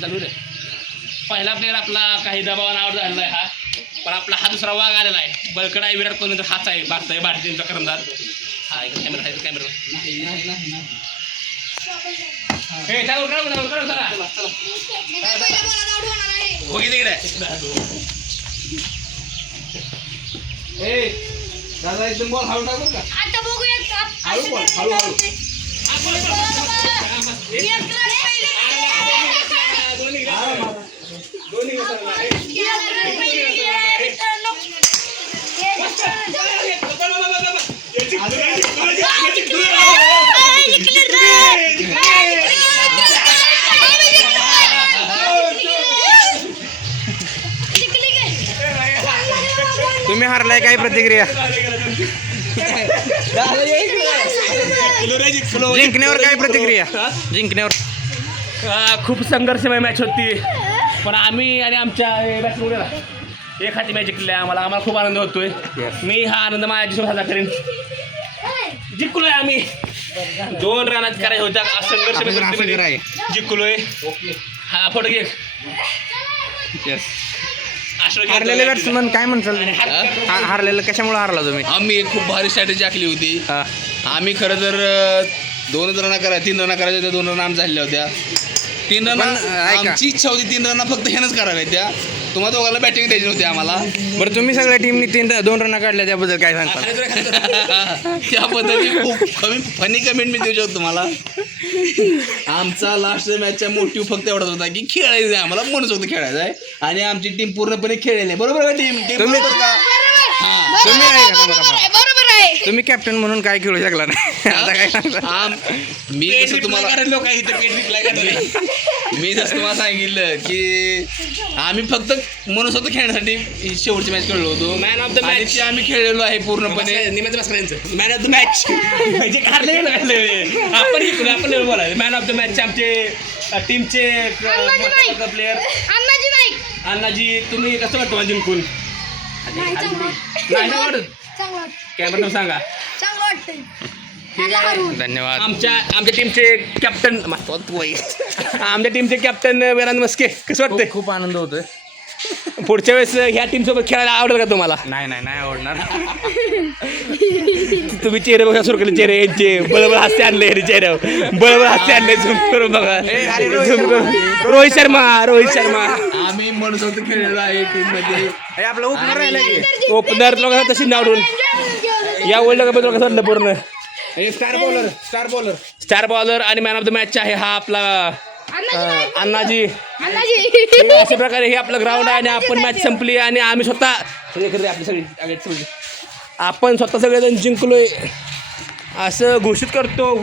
चालू रे. पहिला प्लेअर आपला काही दबावानं आउट झालेला आहे हा, पण आपला हा दुसरा वाघ आलेला आहे. बळकट आहे विराट कोहली, हाच आहे भारतीयांचा करंदाज. हा इकडे कॅमेरा आहे, कॅमेरा हो की तिकडे दादा एकदम बॉल हळू टाकू का? आता बघूया हळू बॉल हळू हळू. तुम्ही हारलाय काय प्रतिक्रिया? जिंकण्यावर काय प्रतिक्रिया? जिंकण्यावर खूप संघर्षमय मॅच होती, पण आम्ही आणि आमच्या बॅट्समॅनला एक हाती मॅच जिंकली. आम्हाला खूप आनंद होतोय. मी हा आनंद माझ्यासोबत साजरा करेन. जिंकलोय आम्ही. 2 रनात करायचं होत्या संघर्ष जिंकलोय. हा फोटो घे. हारलेले बॅट्समन काय म्हणताल? हारलेलं कशामुळे हारला तुम्ही? आम्ही खूप भारी स्ट्रॅटेजी आखली होती. आम्ही खरं तर 2 रन करायचं, 3 रन करायचे होते. 2 रन आम झालेल्या होत्या. 3 रन आमची इच्छा होती. 3 रन फक्त ह्यानंच कराव्या त्या. तुम्हाला दोघांना बॅटिंग द्यायची होती आम्हाला. बरं, तुम्ही सगळ्या टीमनी 2 रन काढल्या त्याबद्दल काय सांगता? त्याबद्दल खूप फनी कमेंट मी देऊ शकतो तुम्हाला. आमचा लास्ट मॅचचा मोटिव्ह फक्त एवढाच होता की खेळायचं आहे, आम्हाला म्हणून होतं खेळायचं आहे. आणि आमची टीम पूर्णपणे खेळलेली आहे. बरोबर का टीम? तुम्ही कॅप्टन म्हणून काय खेळू शकला नाही? आता काय सांगता? मी जसं तुम्हाला सांगितलं की आम्ही फक्त म्हणून होतो खेळण्यासाठी शेवटची मॅच खेळलो होतो. मॅन ऑफ द मॅच आम्ही खेळलेलो आहे पूर्णपणे. मॅन ऑफ द मॅच म्हणजे आपण बोलायचं. मॅन ऑफ द मॅच आमचे टीमचे प्लेअर अण्णाजी. तुम्ही कसं वाटतं जिंकून? कॅमेरा सांगा. धन्यवाद. आमच्या टीमचे कॅप्टन आमच्या टीमचे कॅप्टन वेदांत मस्के, कसं वाटतंय? खूप आनंद होतोय. पुढच्या वेळेस ह्या टीम सोबत खेळायला आवडेल का तुम्हाला? नाही आवडणार. तुम्ही चेहरे बघा, सुरकले चेहरे यांचे. बरोबर हास्य आणले चेहऱ्यावर, बरोबर हास्य आणले. झूम करून बघा. रोहित शर्मा. आम्ही म्हणून होतो खेळलेलो आहे टीम मध्ये. आपलं ओपनर राहिलं की ओपनर लोकांना तशी नावडून या वर्ल्ड कप कसं वाटलं पूर्ण? स्टार बॉलर आणि मॅन ऑफ द मॅच आहे हा आपला अण्णाजी. अशा प्रकारे हे आपलं ग्राउंड आहे आणि आपण मॅच संपली आणि आम्ही स्वतः आपण स्वतः सगळेजण जिंकलोय असं घोषित करतो.